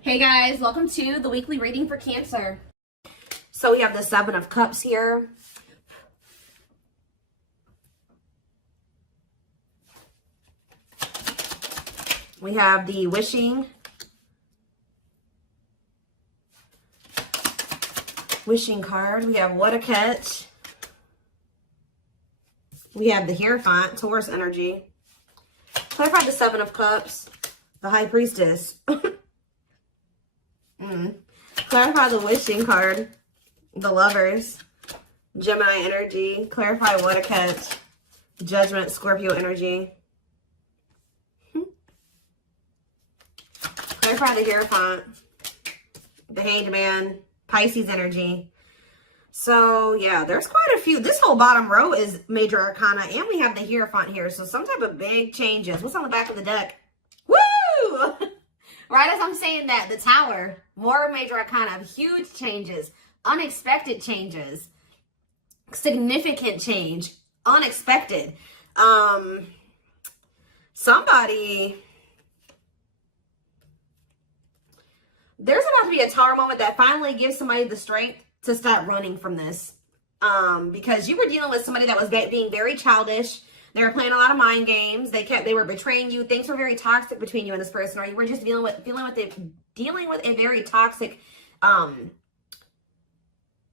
Hey guys, welcome to the weekly reading for Cancer. So we have the Seven of Cups here. We have the wishing card. We have what a catch. We have the Hierophant, Taurus energy. Clarify the Seven of Cups, the High Priestess. Clarify the wishing card, the Lovers, Gemini energy. Clarify what a catch, Judgment, Scorpio energy. Clarify the Hierophant, the Hanged Man, Pisces energy. So yeah, there's quite a few. This whole bottom row is major arcana, and we have the Hierophant here. So some type of big changes. What's on the back of the deck? Woo! Right as I'm saying that, the Tower, more major arcana, huge changes, unexpected changes, significant change, unexpected. Somebody, there's about to be a Tower moment that finally gives somebody the strength to stop running from this. Because you were dealing with somebody that was being very childish. They were playing a lot of mind games. They were betraying you. Things were very toxic between you and this person, or you were just dealing with a very toxic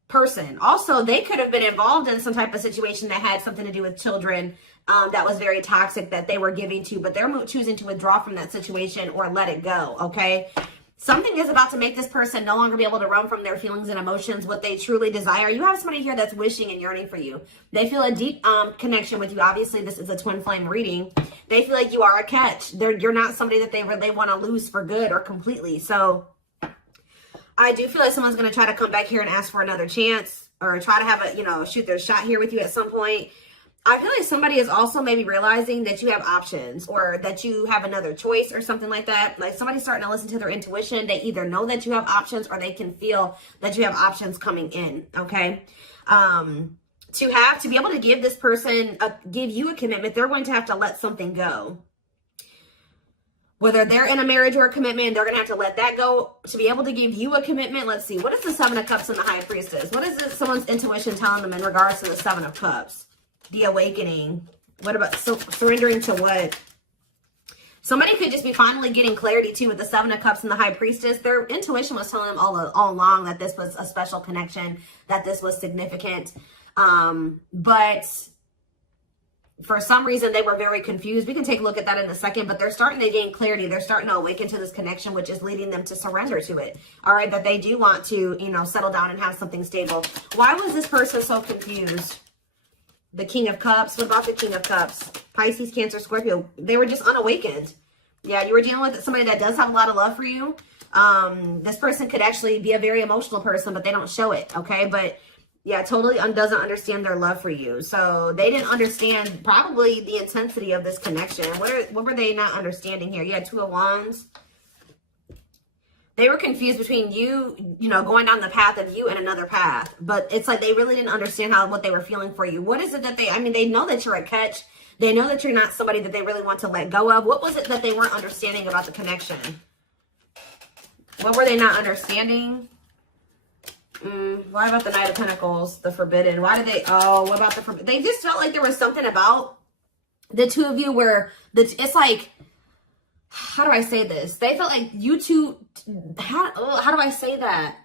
person. Also, they could have been involved in some type of situation that had something to do with children that was very toxic that they were giving to, but they're choosing to withdraw from that situation or let it go, okay? Something is about to make this person no longer be able to run from their feelings and emotions, what they truly desire. You have somebody here that's wishing and yearning for you. They feel a deep connection with you. Obviously, this is a twin flame reading. They feel like you are a catch. You're not somebody that they want to lose for good or completely. So I do feel like someone's going to try to come back here and ask for another chance or try to have a, shoot their shot here with you at some point. I feel like somebody is also maybe realizing that you have options or that you have another choice or something like that. Like somebody's starting to listen to their intuition. They either know that you have options or they can feel that you have options coming in, okay? To be able to give this person, give you a commitment, they're going to have to let something go. Whether they're in a marriage or a commitment, they're going to have to let that go to be able to give you a commitment. Let's see. What is the Seven of Cups and the High Priestess? What is someone's intuition telling them in regards to the Seven of Cups? The awakening. What about surrendering to what? Somebody could just be finally getting clarity too with the Seven of Cups and the High Priestess. Their intuition was telling them all along that this was a special connection, that this was significant. But for some reason, they were very confused. We can take a look at that in a second, but they're starting to gain clarity. They're starting to awaken to this connection, which is leading them to surrender to it. All right, that they do want to, settle down and have something stable. Why was this person so confused? The King of Cups. What about the King of Cups? Pisces, Cancer, Scorpio. They were just unawakened. Yeah, you were dealing with somebody that does have a lot of love for you. This person could actually be a very emotional person, but they don't show it, okay? But yeah, totally doesn't understand their love for you. So they didn't understand probably the intensity of this connection. What were they not understanding here? You had Two of Wands. They were confused between you, going down the path of you and another path. But it's like they really didn't understand what they were feeling for you. What is it that they know that you're a catch. They know that you're not somebody that they really want to let go of. What was it that they weren't understanding about the connection? What were they not understanding? What about the Knight of Pentacles, the Forbidden? What about the Forbidden? They just felt like there was something about the two of you where it's like, how do I say this? They felt like you two, how do I say that?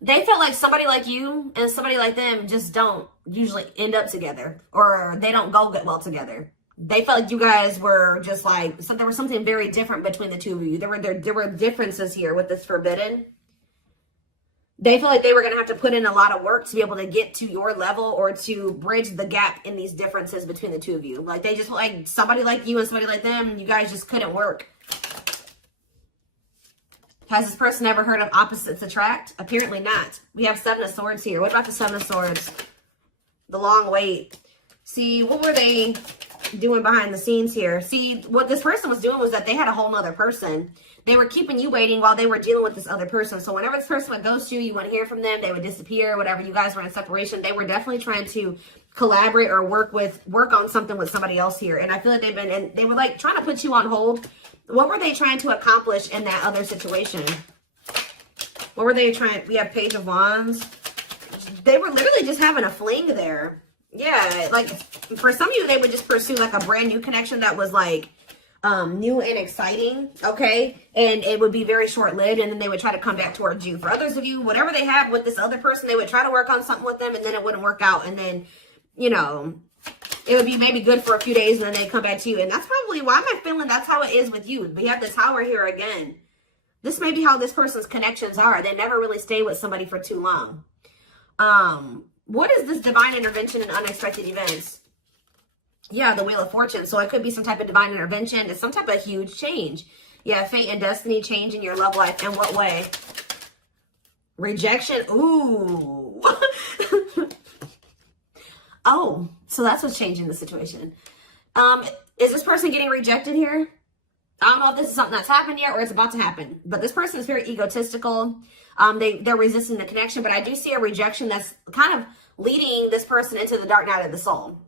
They felt like somebody like you and somebody like them just don't usually end up together, or they don't go get well together. They felt like you guys were just like, there was something very different between the two of you. There were differences here with this Forbidden. They feel like they were going to have to put in a lot of work to be able to get to your level or to bridge the gap in these differences between the two of you. Like they just like somebody like you and somebody like them, you guys just couldn't work. Has this person ever heard of opposites attract? Apparently not. We have Seven of Swords here. What about the Seven of Swords? The long wait. See, what were they doing behind the scenes here? See, what this person was doing was that they had a whole nother person. They were keeping you waiting while they were dealing with this other person. So whenever this person would ghost you, you wouldn't hear from them, they would disappear, whatever. You guys were in separation. They were definitely trying to collaborate or work on something with somebody else here. And I feel like they were like trying to put you on hold. What were they trying to accomplish in that other situation? What were they trying? We have Page of Wands. They were literally just having a fling there. Yeah, like for some of you, they would just pursue like a brand new connection that was like new and exciting, okay? And it would be very short-lived, and then they would try to come back towards you. For others of you, whatever they have with this other person, they would try to work on something with them, and then it wouldn't work out. And then, you know, it would be maybe good for a few days, and then they come back to you. And that's probably why I'm feeling that's how it is with you. We have the Tower here again. This may be how this person's connections are. They never really stay with somebody for too long. What is this divine intervention and unexpected events? Yeah, the Wheel of Fortune. So it could be some type of divine intervention. It's some type of huge change. Yeah, fate and destiny change in your love life. In what way? Rejection. Ooh. Oh, so that's what's changing the situation. Is this person getting rejected here? I don't know if this is something that's happened yet or it's about to happen. But this person is very egotistical. They're resisting the connection. But I do see a rejection that's kind of leading this person into the dark night of the soul.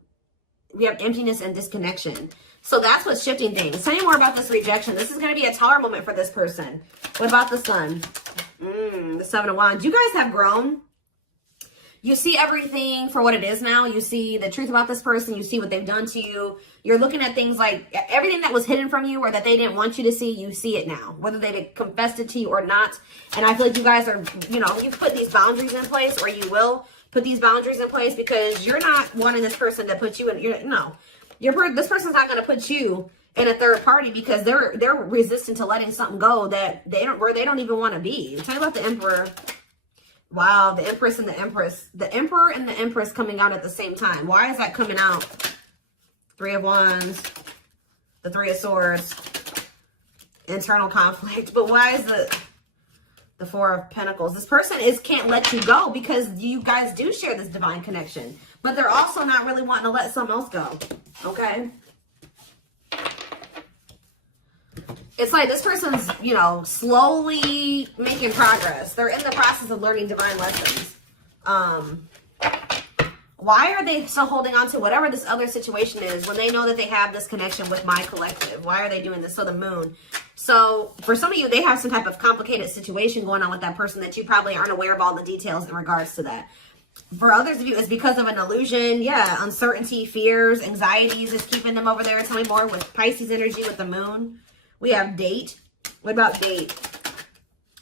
We have emptiness and disconnection. So that's what's shifting things. Tell me more about this rejection. This is going to be a Tower moment for this person. What about the Sun? The Seven of Wands. You guys have grown. You see everything for what it is now. You see the truth about this person. You see what they've done to you. You're looking at things like everything that was hidden from you or that they didn't want you to see, you see it now. Whether they've confessed it to you or not. And I feel like you guys are, you know, you've put these boundaries in place, or you will put these boundaries in place, because you're not wanting this person to put you in, this person's not going to put you in a third party, because they're resistant to letting something go that they don't even want to be. Tell me about the Emperor. Wow, the Empress and the Empress. The Emperor and the Empress coming out at the same time. Why is that coming out? Three of Wands, the Three of Swords, internal conflict. But why is the Four of Pentacles? This person can't let you go, because you guys do share this divine connection. But they're also not really wanting to let someone else go. Okay? It's like this person's, you know, slowly making progress. They're in the process of learning divine lessons. Why are they still holding on to whatever this other situation is when they know that they have this connection with my collective? Why are they doing this? So the Moon. So for some of you, they have some type of complicated situation going on with that person that you probably aren't aware of all the details in regards to that. For others of you, it's because of an illusion. Yeah, uncertainty, fears, anxieties is keeping them over there. Tell me more with Pisces energy with the Moon. We have Date. What about Date?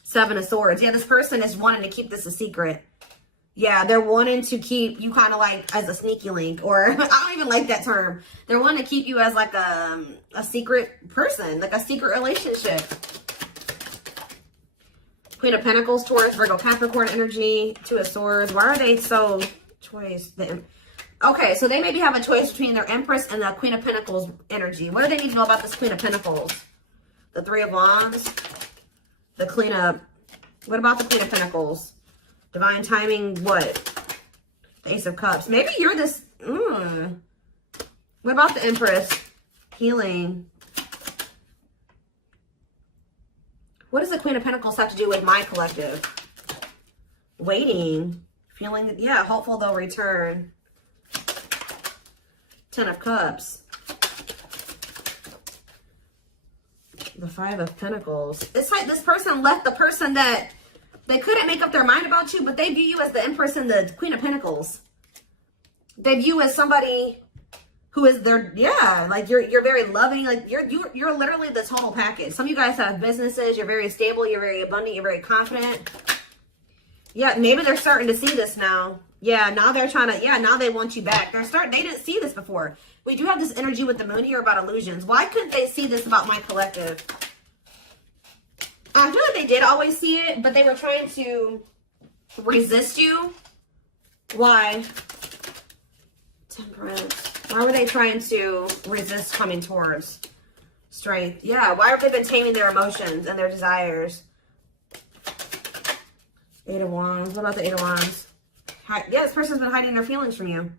Seven of Swords. Yeah, this person is wanting to keep this a secret. Yeah, they're wanting to keep you kind of like as a sneaky link, or I don't even like that term. They're wanting to keep you as like a secret person, like a secret relationship. Queen of Pentacles, Taurus, Virgo, Capricorn energy, Two of Swords. Why are they so choice? Okay, so they maybe have a choice between their Empress and the Queen of Pentacles energy. What do they need to know about this Queen of Pentacles? The Three of Wands, the Queen of... What about the Queen of Pentacles? Divine timing, what? The Ace of Cups. Maybe you're this... What about the Empress? Healing. What does the Queen of Pentacles have to do with my collective? Waiting. Feeling... Yeah, hopeful they'll return. Ten of Cups. The Five of Pentacles. It's like this person left the person that they couldn't make up their mind about you, but they view you as the Empress and the Queen of Pentacles. They view you as somebody who is their, yeah, like you're very loving, like you're literally the total package. Some of you guys have businesses, you're very stable, you're very abundant, you're very confident. Yeah, maybe they're starting to see this now. Yeah, now they're trying to, yeah, now they want you back. They didn't see this before. We do have this energy with the Moon here about illusions. Why couldn't they see this about my collective? I feel like they did always see it, but they were trying to resist you. Why? Temperance. Why were they trying to resist coming towards strength? Yeah, why have they been taming their emotions and their desires? Eight of Wands. What about the Eight of Wands? Yeah, this person's been hiding their feelings from you.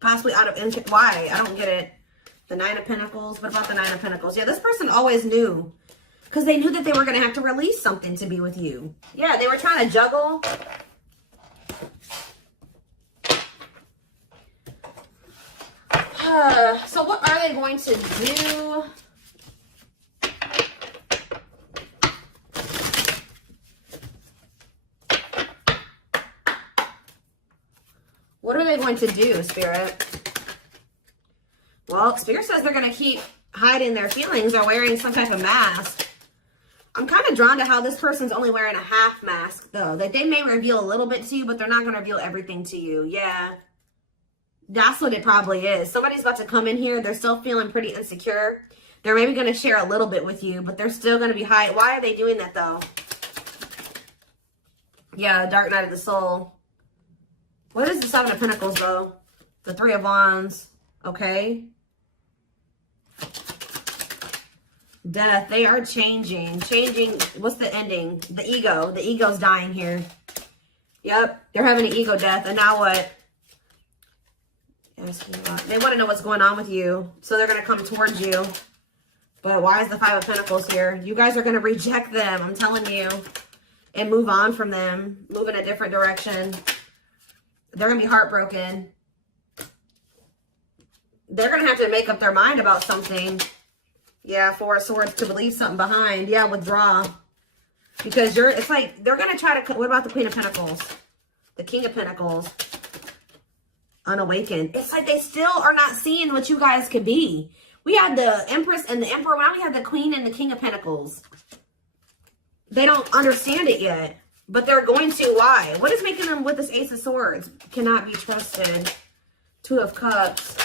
Possibly out of... Why? I don't get it. The Nine of Pentacles. What about the Nine of Pentacles? Yeah, this person always knew. Because they knew that they were going to have to release something to be with you. Yeah, they were trying to juggle. So what are they going to do? What are they going to do, Spirit? Well, Spirit says they're going to keep hiding their feelings or wearing some type of mask. I'm kind of drawn to how this person's only wearing a half mask, though. That they may reveal a little bit to you, but they're not going to reveal everything to you. Yeah. That's what it probably is. Somebody's about to come in here. They're still feeling pretty insecure. They're maybe going to share a little bit with you, but they're still going to be hiding. Why are they doing that, though? Yeah, Dark Night of the Soul. What is the Seven of Pentacles, though? The Three of Wands. Okay. Death. They are changing. Changing. What's the ending? The ego. The ego's dying here. Yep. They're having an ego death. And now what? They want to know what's going on with you. So they're going to come towards you. But why is the Five of Pentacles here? You guys are going to reject them. I'm telling you. And move on from them. Move in a different direction. They're going to be heartbroken. They're going to have to make up their mind about something. Yeah, Four of Swords, to leave something behind. Yeah, withdraw. Because it's like, they're going to try to, what about the Queen of Pentacles? The King of Pentacles. Unawakened. It's like they still are not seeing what you guys could be. We had the Empress and the Emperor. Now we have the Queen and the King of Pentacles. They don't understand it yet. But they're going to. Why? What is making them with this Ace of Swords? Cannot be trusted. Two of Cups.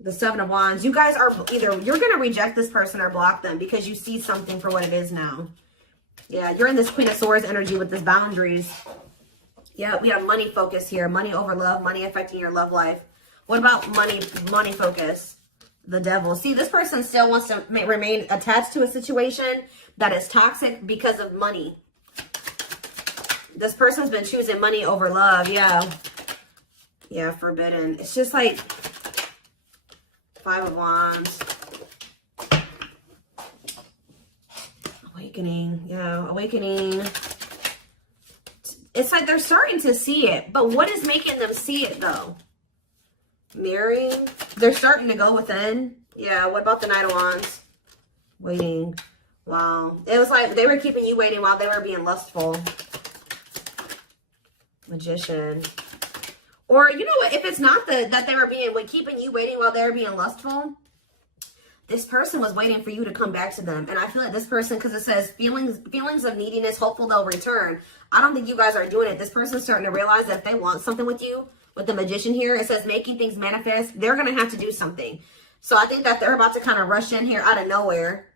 The Seven of Wands. You guys are either, you're going to reject this person or block them because you see something for what it is now. Yeah, you're in this Queen of Swords energy with this boundaries. Yeah, we have money focus here. Money over love. Money affecting your love life. What about money focus? The Devil. See, this person still wants to remain attached to a situation that is toxic because of money. This person's been choosing money over love. Yeah. Yeah, forbidden. It's just like Five of Wands. Awakening. Yeah, awakening. It's like they're starting to see it. But what is making them see it, though? Mirroring. They're starting to go within. Yeah, what about the Knight of Wands? Waiting. Wow. It was like they were keeping you waiting while they were being lustful. Magician. Or, you know what? If it's not that they were keeping you waiting while they were being lustful, this person was waiting for you to come back to them. And I feel like this person, because it says feelings of neediness, hopeful they'll return. I don't think you guys are doing it. This person's starting to realize that if they want something with you, with the Magician here, it says making things manifest, they're going to have to do something. So I think that they're about to kind of rush in here out of nowhere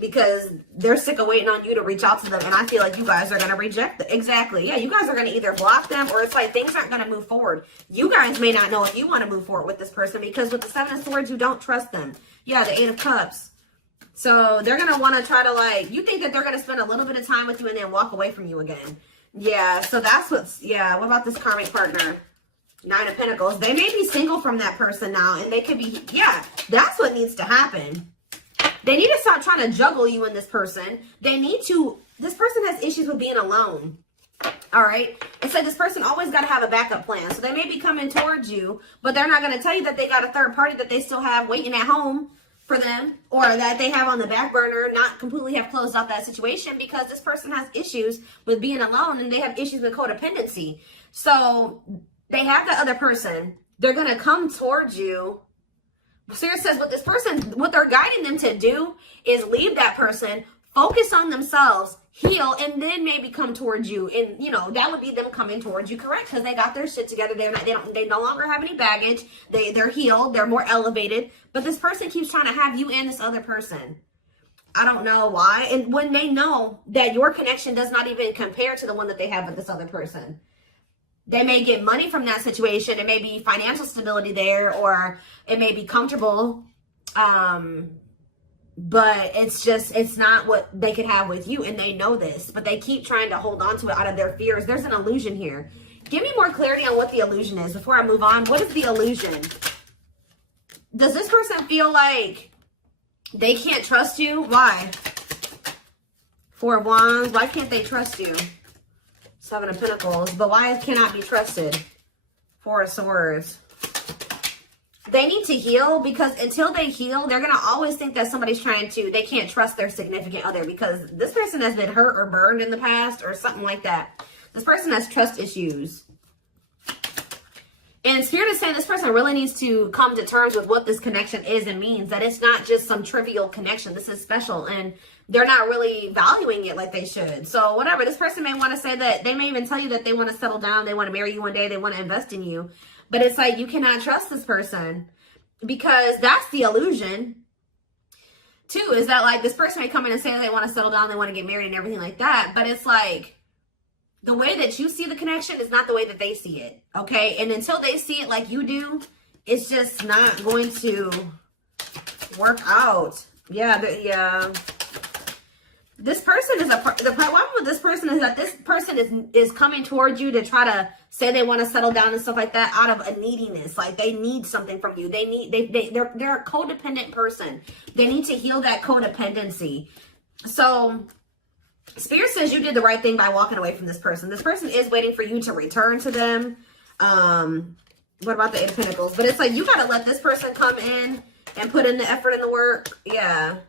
because they're sick of waiting on you to reach out to them. And I feel like you guys are going to reject them. Exactly. Yeah, you guys are going to either block them or it's like things aren't going to move forward. You guys may not know if you want to move forward with this person because with the Seven of Swords, you don't trust them. Yeah, the Eight of Cups. So they're going to want to try to like, you think that they're going to spend a little bit of time with you and then walk away from you again. Yeah, so that's what's, yeah, what about this karmic partner? Nine of Pentacles. They may be single from that person now and they could be, yeah, that's what needs to happen. They need to stop trying to juggle you and this person. They need to, this person has issues with being alone. All right. It's like this person always got to have a backup plan. So they may be coming towards you, but they're not going to tell you that they got a third party that they still have waiting at home for them or that they have on the back burner, not completely have closed out that situation because this person has issues with being alone and they have issues with codependency. So they have the other person. They're going to come towards you. Spirit says what this person, what they're guiding them to do is leave that person, focus on themselves, heal, and then maybe come towards you. And, you know, that would be them coming towards you, correct? Because they got their shit together. They no longer have any baggage. They're healed. They're more elevated. But this person keeps trying to have you and this other person. I don't know why. And when they know that your connection does not even compare to the one that they have with this other person. They may get money from that situation. It may be financial stability there, or it may be comfortable. But it's not what they could have with you. And they know this, but they keep trying to hold on to it out of their fears. There's an illusion here. Give me more clarity on what the illusion is before I move on. What is the illusion? Does this person feel like they can't trust you? Why? Four of Wands. Why can't they trust you? Seven of Pentacles. But why cannot be trusted? Four of Swords. They need to heal, because until they heal, they're going to always think that somebody's they can't trust their significant other, because this person has been hurt or burned in the past or something like that. This person has trust issues. And Spirit is saying this person really needs to come to terms with what this connection is and means, that it's not just some trivial connection. This is special, and they're not really valuing it like they should. So whatever, this person may want to say that, they may even tell you that they want to settle down, they want to marry you one day, they want to invest in you. But it's like, you cannot trust this person, because that's the illusion. Too, is that like, this person may come in and say they want to settle down, they want to get married and everything like that. But it's like, the way that you see the connection is not the way that they see it. Okay. And until they see it like you do, it's just not going to work out. Yeah. This person is the problem with this person is that this person is coming towards you to try to say they want to settle down and stuff like that out of a neediness. Like, they need something from you. They're a codependent person. They need to heal that codependency. So Spirit says you did the right thing by walking away from this person. This person is waiting for you to return to them. What about the Eight of Pentacles? But it's like, you got to let this person come in and put in the effort and the work. Yeah.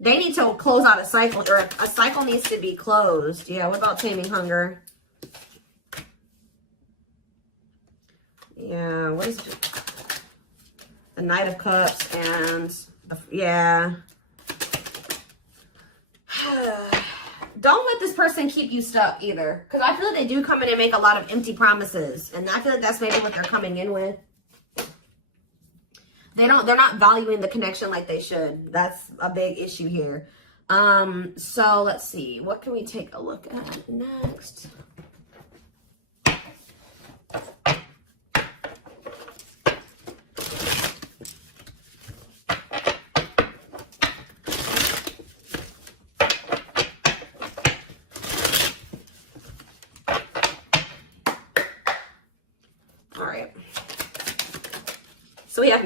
They need to close out a cycle, or a cycle needs to be closed. Yeah, what about taming hunger? Yeah, what is the Knight of Cups and yeah. Don't let this person keep you stuck either, because I feel like they do come in and make a lot of empty promises, and I feel like that's maybe what they're coming in with. They're not valuing the connection like they should. That's a big issue here. So let's see. What can we take a look at next? All right. So we have,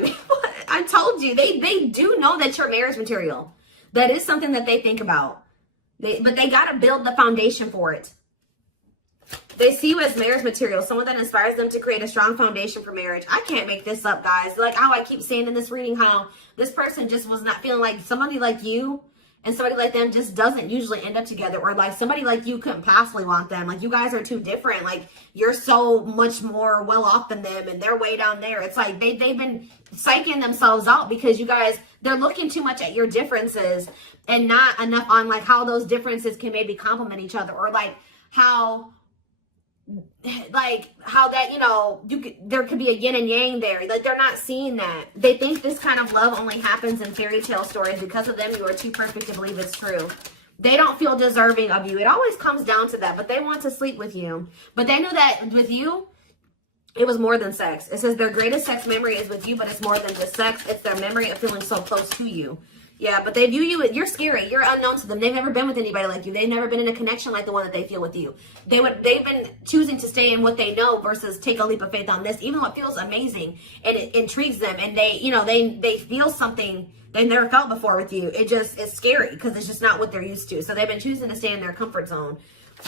I told you, they do know that you're marriage material. That is something that they think about. But they got to build the foundation for it. They see you as marriage material, someone that inspires them to create a strong foundation for marriage. I can't make this up, guys. Like how I keep saying in this reading, how this person just was not feeling like somebody like you and somebody like them just doesn't usually end up together, or like somebody like you couldn't possibly want them. Like, you guys are too different. Like, you're so much more well off than them, and they're way down there. It's like they've been psyching themselves out because you guys, they're looking too much at your differences and not enough on like how those differences can maybe complement each other, or like how that, you know, there could be a yin and yang there. Like, they're not seeing that. They think this kind of love only happens in fairy tale stories. Because of them, you are too perfect to believe it's true. They don't feel deserving of you. It always comes down to that, but they want to sleep with you. But they know that with you, it was more than sex. It says their greatest sex memory is with you, but it's more than just sex. It's their memory of feeling so close to you. Yeah, but they view you, you're scary. You're unknown to them. They've never been with anybody like you. They've never been in a connection like the one that they feel with you. They've been choosing to stay in what they know versus take a leap of faith on this, even though it feels amazing and it intrigues them. And they, you know, they feel something they never felt before with you. It just is scary because it's just not what they're used to. So they've been choosing to stay in their comfort zone.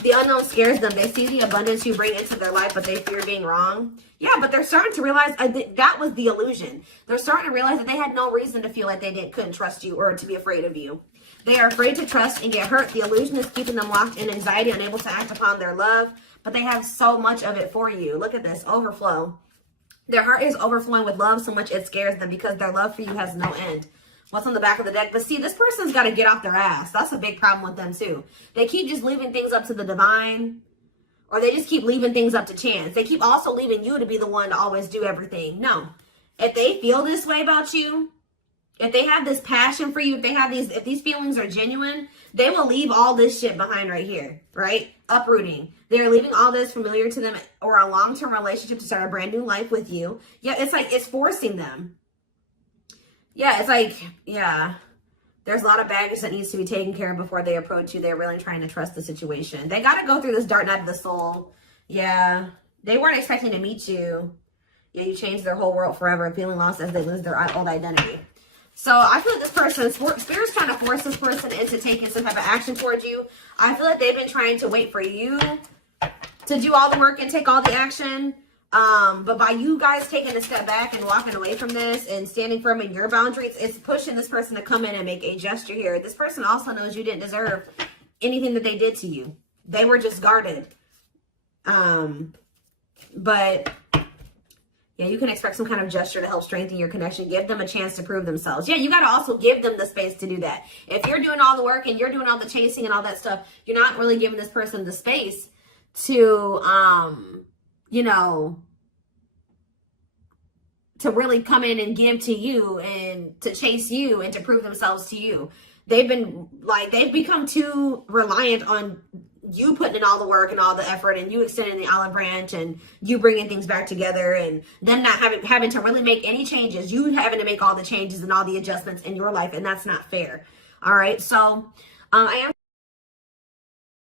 The unknown scares them. They see the abundance you bring into their life, but they fear being wrong. Yeah, but they're starting to realize that was the illusion. They're starting to realize that they had no reason to feel like they couldn't trust you or to be afraid of you. They are afraid to trust and get hurt. The illusion is keeping them locked in anxiety, unable to act upon their love, but they have so much of it for you. Look at this, overflow. Their heart is overflowing with love so much it scares them because their love for you has no end. What's on the back of the deck? But see, this person's got to get off their ass. That's a big problem with them too. They keep just leaving things up to the divine, or they just keep leaving things up to chance. They keep also leaving you to be the one to always do everything. No. If they feel this way about you, if they have this passion for you, if these feelings are genuine, they will leave all this shit behind right here, right? Uprooting. They're leaving all this familiar to them or a long-term relationship to start a brand new life with you. Yeah, it's like it's forcing them. Yeah, it's like, yeah, there's a lot of baggage that needs to be taken care of before they approach you. They're really trying to trust the situation. They got to go through this dark night of the soul. Yeah, they weren't expecting to meet you. Yeah, you changed their whole world forever, feeling lost as they lose their old identity. So I feel like this person, Spirit's trying to force this person into taking some type of action towards you. I feel like they've been trying to wait for you to do all the work and take all the action. But by you guys taking a step back and walking away from this and standing firm in your boundaries, it's pushing this person to come in and make a gesture here. This person also knows you didn't deserve anything that they did to you. They were just guarded. But yeah, you can expect some kind of gesture to help strengthen your connection. Give them a chance to prove themselves. Yeah, you got to also give them the space to do that. If you're doing all the work and you're doing all the chasing and all that stuff, you're not really giving this person the space to, you know, to really come in and give to you and to chase you and to prove themselves to you. They've become too reliant on you putting in all the work and all the effort and you extending the olive branch and you bringing things back together and then not having to really make any changes. You having to make all the changes and all the adjustments in your life, and that's not fair. All right. So I am